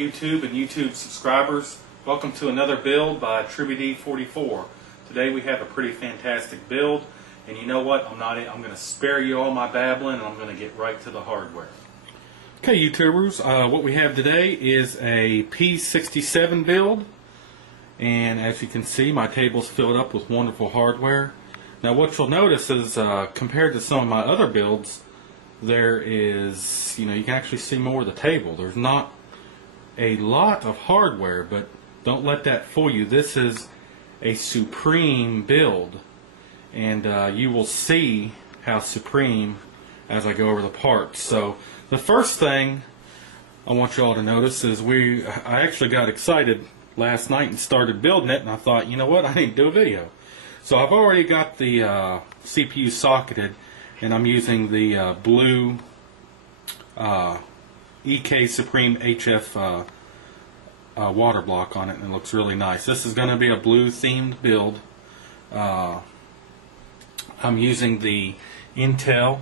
YouTube and YouTube subscribers. Welcome to another build by TribuD44. Today we have a pretty fantastic build, and you know what? I'm going to spare you all my babbling, and I'm going to get right to the hardware. Okay, YouTubers, what we have today is a P67 build, and as you can see, my table's filled up with wonderful hardware. Now, what you'll notice is, compared to some of my other builds, there is, you can actually see more of the table. There's not a lot of hardware, but don't let that fool you. This is a supreme build, and you will see how supreme as I go over the parts. So the first thing I want you all to notice is I actually got excited last night and started building it, and I thought, you know what, I need to do a video. So I've already got the CPU socketed, and I'm using the blue EK Supreme HF water block on it, and it looks really nice. This is going to be a blue themed build. I'm using the Intel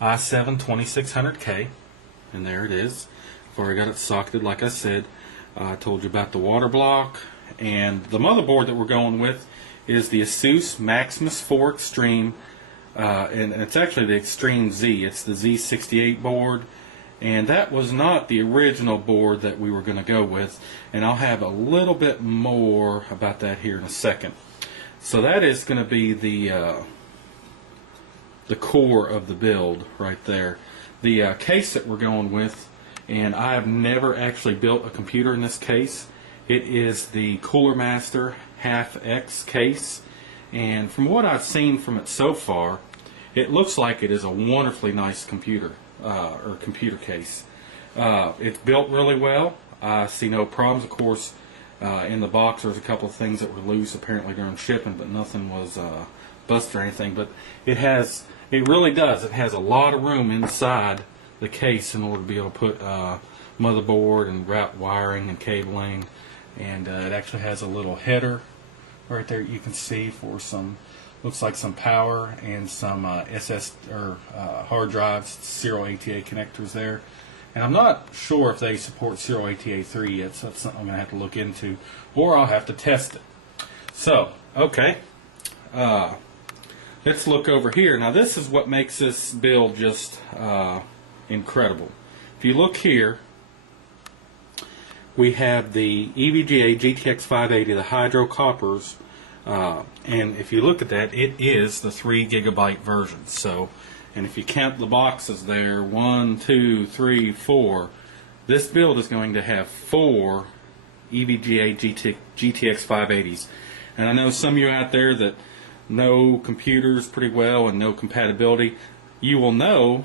i7-2600K, and there it is. I've already got it socketed, like I said. I told you about the water block, and the motherboard that we're going with is the ASUS Maximus 4 Extreme, and it's actually the Extreme Z. It's the Z68 board, and that was not the original board that we were going to go with, and I'll have a little bit more about that here in a second. So that is going to be the core of the build right there. The case that we're going with, and I have never actually built a computer in this case. It is the Cooler Master HAF X case, and from what I've seen from it so far, it looks like it is a wonderfully nice computer or computer case. It's built really well. I see no problems. Of course, in the box there's a couple of things that were loose apparently during shipping, but nothing was busted or anything. But it really does. It has a lot of room inside the case in order to be able to put motherboard and route wiring and cabling, and it actually has a little header right there you can see for some, looks like some power and some SS or hard drives, serial ATA connectors there. And I'm not sure if they support serial ATA 3 yet, so that's something I'm going to have to look into, or I'll have to test it. So, okay, let's look over here. Now, this is what makes this build just incredible. If you look here, we have the EVGA GTX580, the Hydro Coppers, and if you look at that, it is the 3 GB version. So, and if you count the boxes there, 1, 2, 3, 4, this build is going to have 4 EVGA GTX580s. And I know some of you out there that know computers pretty well and know compatibility. You will know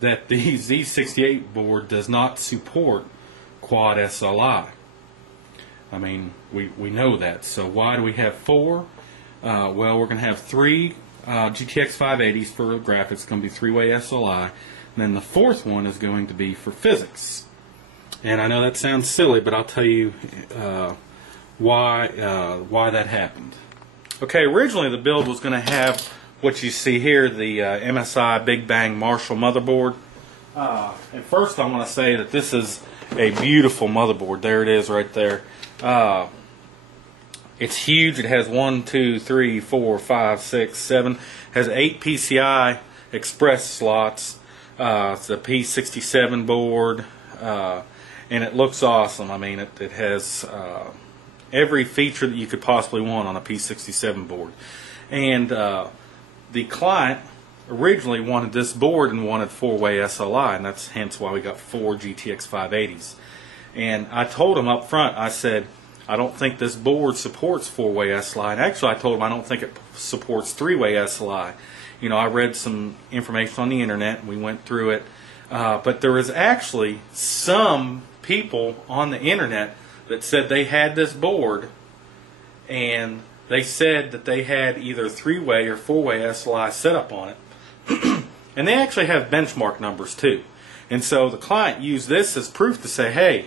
that the Z68 board does not support quad SLI. I mean, we know that. So why do we have 4? Well, we're going to have 3 GTX 580s for graphics. It's going to be 3-way SLI. And then the 4th one is going to be for physics. And I know that sounds silly, but I'll tell you why that happened. Okay, originally the build was going to have what you see here, the MSI Big Bang Marshall motherboard. And first I want to say that this is a beautiful motherboard. There it is right there. It's huge. It has 1, 2, 3, 4, 5, 6, 7. Has 8 PCI Express slots. It's a P67 board, and it looks awesome. I mean, it has every feature that you could possibly want on a P67 board. And the client originally wanted this board and wanted 4-way SLI, and that's hence why we got 4 GTX 580s. And I told him up front, I said, I don't think this board supports 4-way SLI. And actually, I told him I don't think it supports 3-way SLI. You know, I read some information on the internet, and we went through it. But there was actually some people on the internet that said they had this board, and they said that they had either 3-way or 4-way SLI set up on it. And they actually have benchmark numbers too. And so the client used this as proof to say, hey,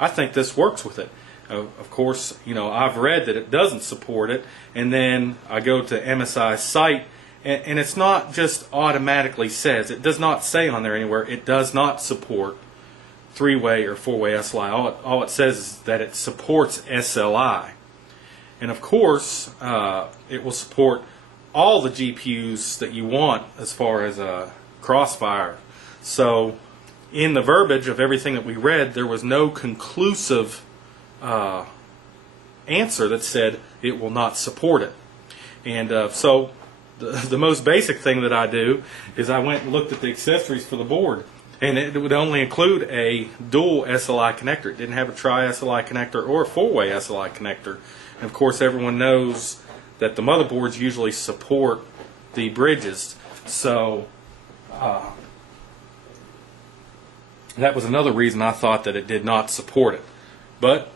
I think this works with it. Of course, I've read that it doesn't support it, and then I go to MSI's site, and it's not just automatically says, it does not say on there anywhere, it does not support 3-way or 4-way SLI. All it says is that it supports SLI. And of course, it will support all the GPUs that you want as far as a Crossfire. So in the verbiage of everything that we read, there was no conclusive answer that said it will not support it. And so the most basic thing that I do is I went and looked at the accessories for the board, and it would only include a dual SLI connector. It didn't have a tri-SLI connector or a 4-way SLI connector. And of course, everyone knows that the motherboards usually support the bridges. So that was another reason I thought that it did not support it. But,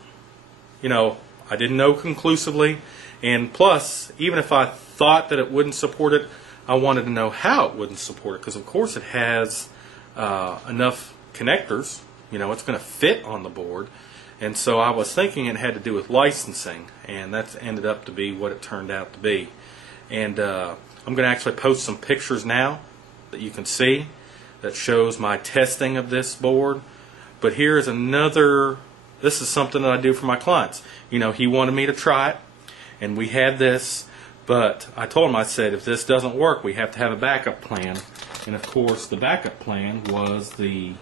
you know, I didn't know conclusively. And plus, even if I thought that it wouldn't support it, I wanted to know how it wouldn't support it. Because, of course, it has enough connectors. You know, it's going to fit on the board. And so I was thinking it had to do with licensing. And that's ended up to be what it turned out to be. And I'm going to actually post some pictures now that you can see that shows my testing of this board. But here's another, this is something that I do for my clients. You know, he wanted me to try it, and we had this, but I told him, I said, if this doesn't work, we have to have a backup plan. And of course, the backup plan was the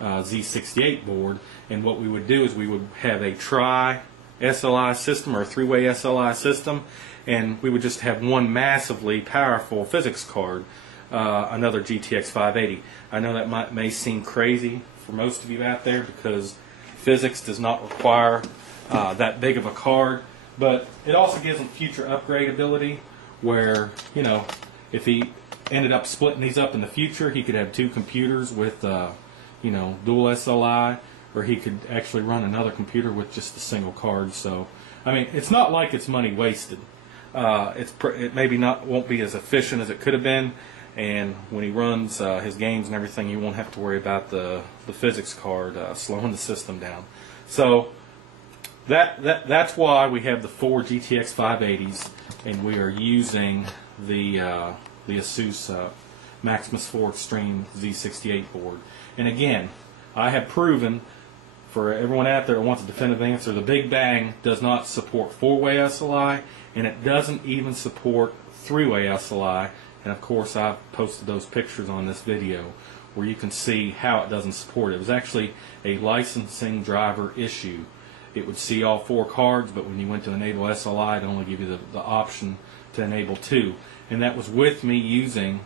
Z68 board. And what we would do is we would have a tri-SLI system or a 3-way SLI system, and we would just have one massively powerful physics card, another GTX580. I know that may seem crazy for most of you out there because physics does not require that big of a card, but it also gives them future upgrade ability where, you know, if he ended up splitting these up in the future, he could have 2 computers with, you know, dual SLI, or he could actually run another computer with just a single card. So, I mean, it's not like it's money wasted. It maybe won't be as efficient as it could have been, and when he runs his games and everything, you won't have to worry about the physics card slowing the system down. So that's why we have the 4 GTX 580s, and we are using the ASUS Maximus 4 Extreme Z68 board. And again, I have proven, for everyone out there that wants a definitive answer, the Big Bang does not support 4-way SLI, and it doesn't even support 3-way SLI. And of course, I've posted those pictures on this video where you can see how it doesn't support it. It was actually a licensing driver issue. It would see all 4 cards, but when you went to enable SLI, it only give you the option to enable 2. And that was with me using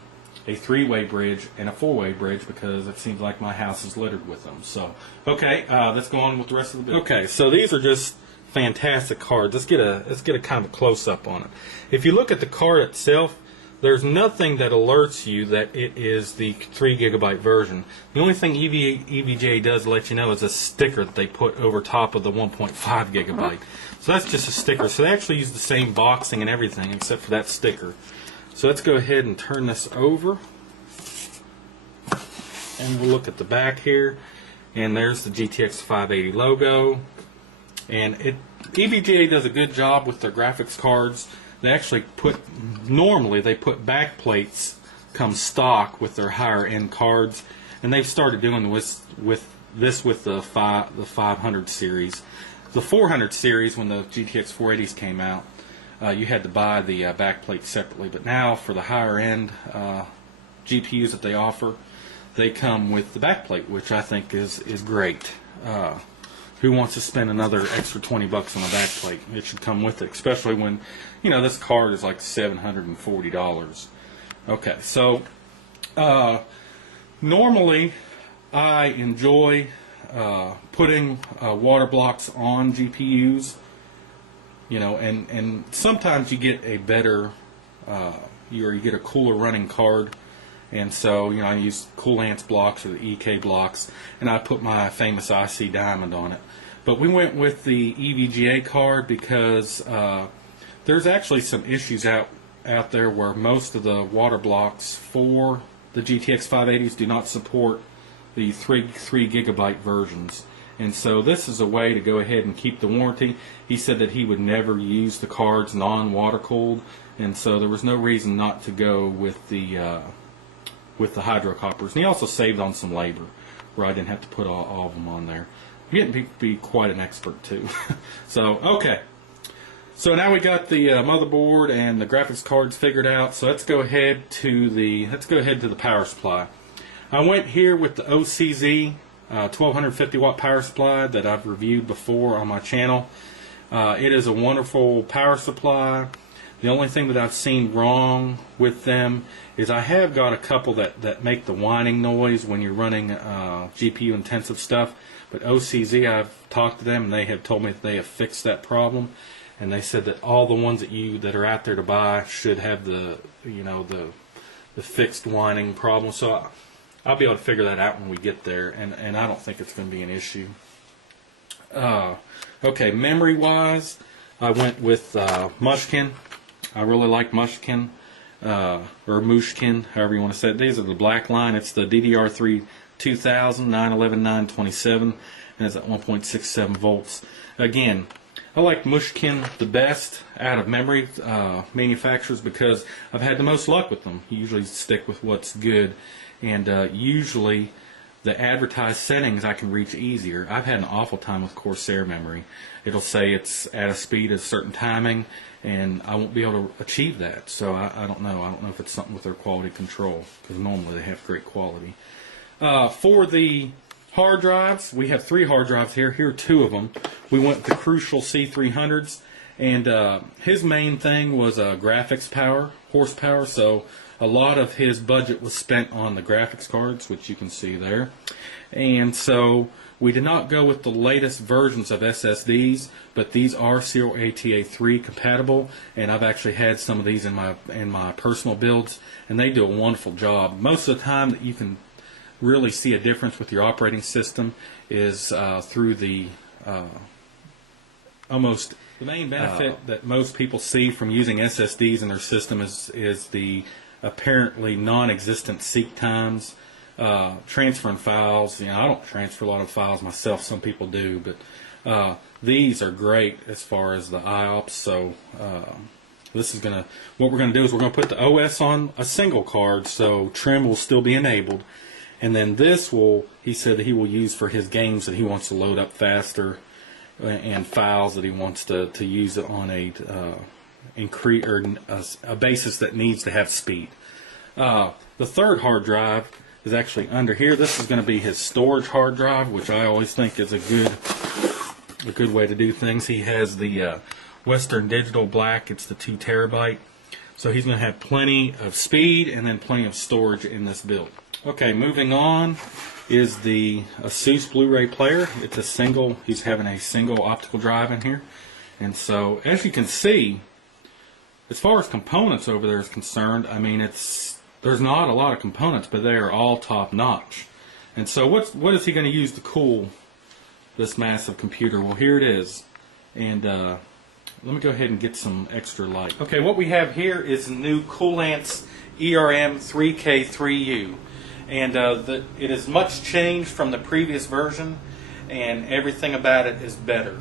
a 3-way bridge and a 4-way bridge because it seems like my house is littered with them. So, okay, let's go on with the rest of the video. Okay, so these are just fantastic cards. Let's get a kind of a close-up on it. If you look at the card itself, there's nothing that alerts you that it is the 3 GB version. The only thing EVGA does let you know is a sticker that they put over top of the 1.5 GB. So that's just a sticker. So they actually use the same boxing and everything except for that sticker. So let's go ahead and turn this over. And we'll look at the back here. And there's the GTX 580 logo. And EVGA does a good job with their graphics cards. They actually normally they put back plates come stock with their higher end cards, and they've started doing this with the 500 series. The 400 series, when the GTX 480s came out, you had to buy the back plate separately, but now for the higher end GPUs that they offer, they come with the back plate, which I think is great. Who wants to spend another extra $20 on a back plate? It should come with it, especially when, you know, this card is like $740. Okay, so normally I enjoy putting water blocks on GPUs, you know, and sometimes you get a better, you get a cooler running card. And so, you know, I use Koolance blocks or the EK blocks, and I put my famous IC Diamond on it. But we went with the EVGA card because there's actually some issues out there where most of the water blocks for the GTX 580s do not support the 3 GB versions. And so this is a way to go ahead and keep the warranty. He said that he would never use the cards non-water cooled, and so there was no reason not to go with the hydro coppers. And he also saved on some labor, where I didn't have to put all of them on there. I'm getting to be quite an expert too. So okay, so now we got the motherboard and the graphics cards figured out. So let's go ahead to the power supply. I went here with the OCZ 1250 watt power supply that I've reviewed before on my channel. It is a wonderful power supply. The only thing that I've seen wrong with them is I have got a couple that make the whining noise when you're running GPU intensive stuff. But OCZ, I've talked to them and they have told me that they have fixed that problem. And they said that all the ones that are out there to buy should have the fixed whining problem. So I'll be able to figure that out when we get there, and I don't think it's going to be an issue. Okay, memory wise, I went with Mushkin. I really like Mushkin, or Mushkin, however you want to say it. These are the black line. It's the DDR3 2000, 911, 927, and it's at 1.67 volts. Again, I like Mushkin the best out of memory manufacturers because I've had the most luck with them. You usually stick with what's good, and usually the advertised settings I can reach easier. I've had an awful time with Corsair memory. It'll say it's at a speed at a certain timing, and I won't be able to achieve that. So I don't know. I don't know if it's something with their quality control, because normally they have great quality. For the hard drives, we have 3 hard drives here. Here are 2 of them. We went with the Crucial C300s, and his main thing was graphics horsepower. So a lot of his budget was spent on the graphics cards, which you can see there. And so we did not go with the latest versions of SSDs, but these are Serial ATA3 compatible, and I've actually had some of these in my personal builds, and they do a wonderful job. Most of the time that you can really see a difference with your operating system is through the the main benefit that most people see from using SSDs in their system is the apparently non-existent seek times, transferring files. I don't transfer a lot of files myself. Some people do, but these are great as far as the IOPS. So what we're gonna do is we're gonna put the OS on a single card, so trim will still be enabled, and then this he said that he will use for his games that he wants to load up faster, and files that he wants to use it on a basis that needs to have speed. The third hard drive is actually under here. This is going to be his storage hard drive, which I always think is a good way to do things. He has the Western Digital Black. It's the 2 terabyte. So he's going to have plenty of speed and then plenty of storage in this build. Okay, moving on is the ASUS Blu-ray player. It's a single. He's having a single optical drive in here. And so, as you can see, as far as components over there is concerned, I mean, there's not a lot of components, but they are all top-notch. And so what is he going to use to cool this massive computer? Well, here it is. And let me go ahead and get some extra light. Okay, what we have here is the new Koolance ERM-3K3U. And it is much changed from the previous version, and everything about it is better.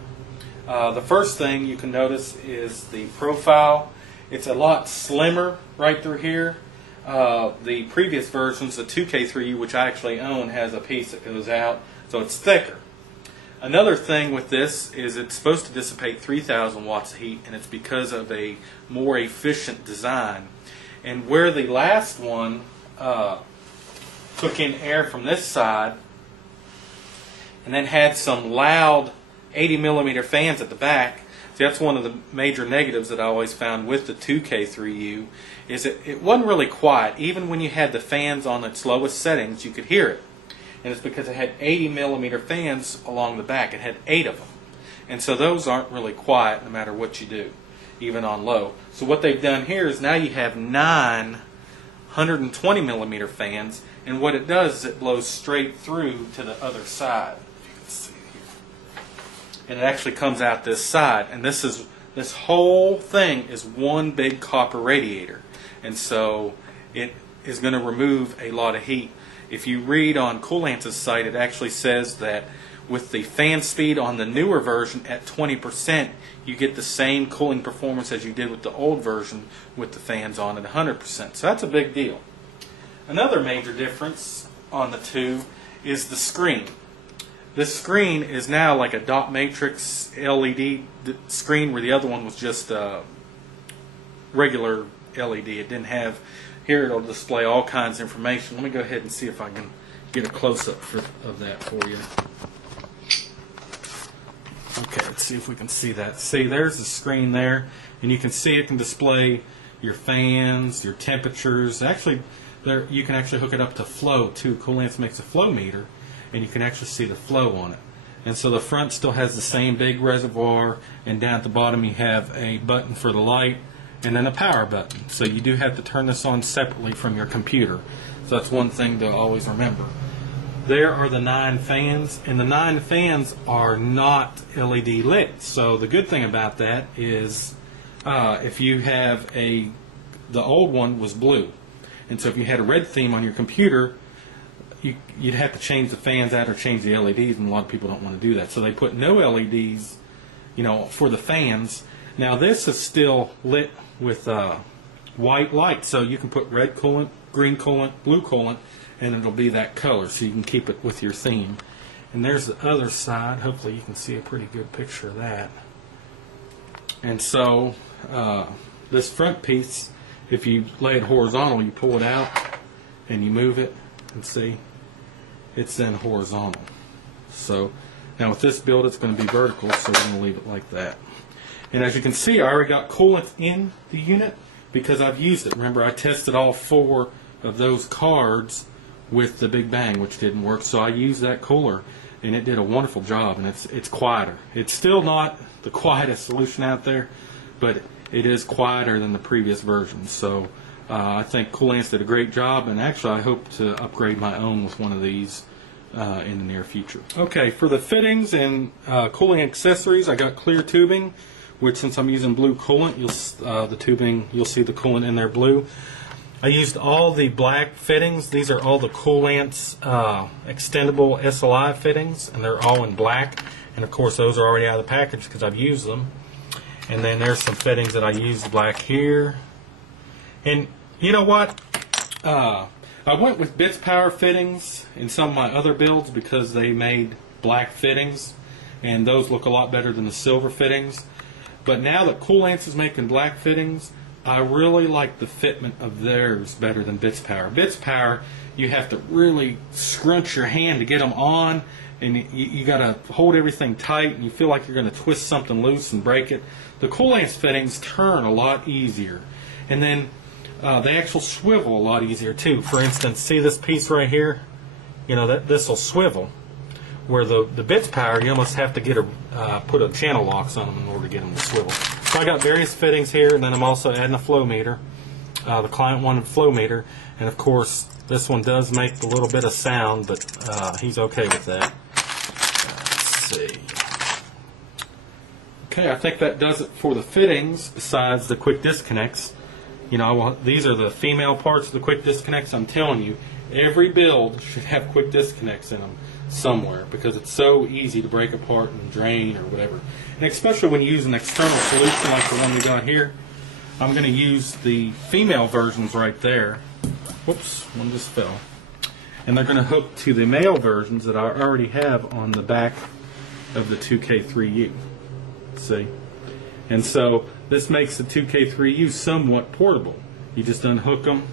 The first thing you can notice is the profile. It's a lot slimmer right through here. The previous versions, the 2K3U, which I actually own, has a piece that goes out, so it's thicker. Another thing with this is it's supposed to dissipate 3,000 watts of heat, and it's because of a more efficient design. And where the last one took in air from this side and then had some loud 80mm fans at the back. See, that's one of the major negatives that I always found with the 2K3U, is it wasn't really quiet. Even when you had the fans on its lowest settings, you could hear it. And it's because it had 80mm fans along the back. It had 8 of them. And so those aren't really quiet no matter what you do, even on low. So what they've done here is now you have 9 120mm fans, and what it does is it blows straight through to the other side. If you can see here. And it actually comes out this side, and this whole thing is one big copper radiator, and so it is going to remove a lot of heat. If you read on Koolance's site, it actually says that with the fan speed on the newer version at 20%, you get the same cooling performance as you did with the old version with the fans on at 100%. So that's a big deal. Another major difference on the two is the screen. This screen is now like a dot matrix LED screen, where the other one was just a regular LED. It didn't have, here it'll display all kinds of information. Let me go ahead and see if I can get a close-up of that for you. Okay, let's see if we can see that. See, there's the screen there, and you can see it can display your fans, your temperatures. Actually, there you can actually hook it up to flow too. Koolance makes a flow meter, and you can actually see the flow on it. And so the front still has the same big reservoir, and down at the bottom you have a button for the light and then a power button. So you do have to turn this on separately from your computer. So that's one thing to always remember. There are the 9 fans, and the 9 fans are not LED lit. So the good thing about that is if you have the old one was blue, and so if you had a red theme on your computer, you'd have to change the fans out or change the LEDs, and a lot of people don't want to do that. So they put no LEDs, for the fans. Now this is still lit with white light, so you can put red coolant, green coolant, blue coolant, and it'll be that color, so you can keep it with your theme. And there's the other side. Hopefully you can see a pretty good picture of that. And so this front piece, if you lay it horizontal, you pull it out and you move it, and see, it's then horizontal. So now with this build, it's going to be vertical, so we're going to leave it like that. And as you can see, I already got coolant in the unit because I've used it. Remember, I tested all 4 of those cards with the Big Bang, which didn't work, so I used that cooler, and it did a wonderful job. And it's quieter. It's still not the quietest solution out there, but it is quieter than the previous version. So I think Koolance did a great job, and actually I hope to upgrade my own with one of these in the near future. Okay, for the fittings and cooling accessories, I got clear tubing, which, since I'm using blue coolant, you'll see the coolant in there blue. I used all the black fittings. These are all the Koolance extendable SLI fittings, and they're all in black. And of course, those are already out of the package because I've used them. And then there's some fittings that I used black here. And you know what? I went with Bits Power fittings in some of my other builds because they made black fittings, and those look a lot better than the silver fittings. But now that Koolance is making black fittings, I really like the fitment of theirs better than Bits Power. Bits Power, you have to really scrunch your hand to get them on, and you got to hold everything tight, and you feel like you're going to twist something loose and break it. The Koolance fittings turn a lot easier, and then they actually swivel a lot easier too. For instance, see this piece right here? This will swivel. Where the Bits Power, you almost have to get put a channel locks on them in order to get them to swivel. So I got various fittings here, and then I'm also adding a flow meter. The client wanted flow meter, and of course this one does make a little bit of sound, but he's okay with that. Let's see. Okay, I think that does it for the fittings. Besides the quick disconnects, these are the female parts of the quick disconnects. I'm telling you, every build should have quick disconnects in them somewhere, because it's so easy to break apart and drain or whatever. And especially when you use an external solution like the one we got here. I'm going to use the female versions right there. Whoops, one just fell. And they're going to hook to the male versions that I already have on the back of the 2K3U. See? And so this makes the 2K3U somewhat portable. You just unhook them.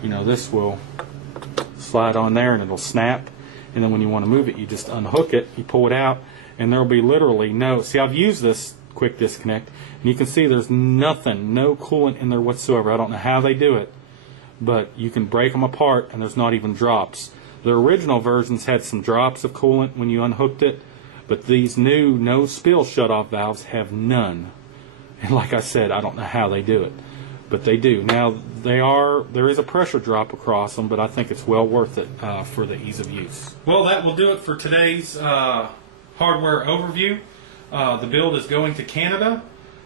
This will slide on there and it'll snap, and then when you want to move it, you just unhook it, you pull it out, and there'll be literally no, see, I've used this quick disconnect, and you can see there's nothing, no coolant in there whatsoever. I don't know how they do it, but you can break them apart and there's not even drops. The original versions had some drops of coolant when you unhooked it, but these new no spill shutoff valves have none. And like I said, I don't know how they do it, but they do. Now there is a pressure drop across them, but I think it's well worth it for the ease of use. Well, that will do it for today's hardware overview. The build is going to Canada,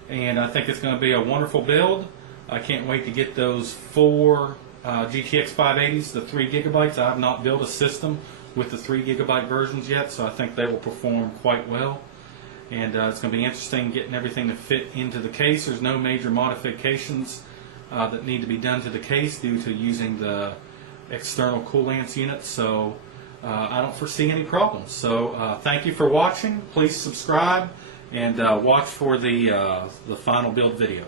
and I think it's going to be a wonderful build. I can't wait to get those 4 GTX580s, the 3 gigabytes. I have not built a system with the 3 gigabyte versions yet, so I think they will perform quite well. And it's going to be interesting getting everything to fit into the case. There's no major modifications that need to be done to the case due to using the external Koolance unit, so I don't foresee any problems. So thank you for watching. Please subscribe and watch for the final build video.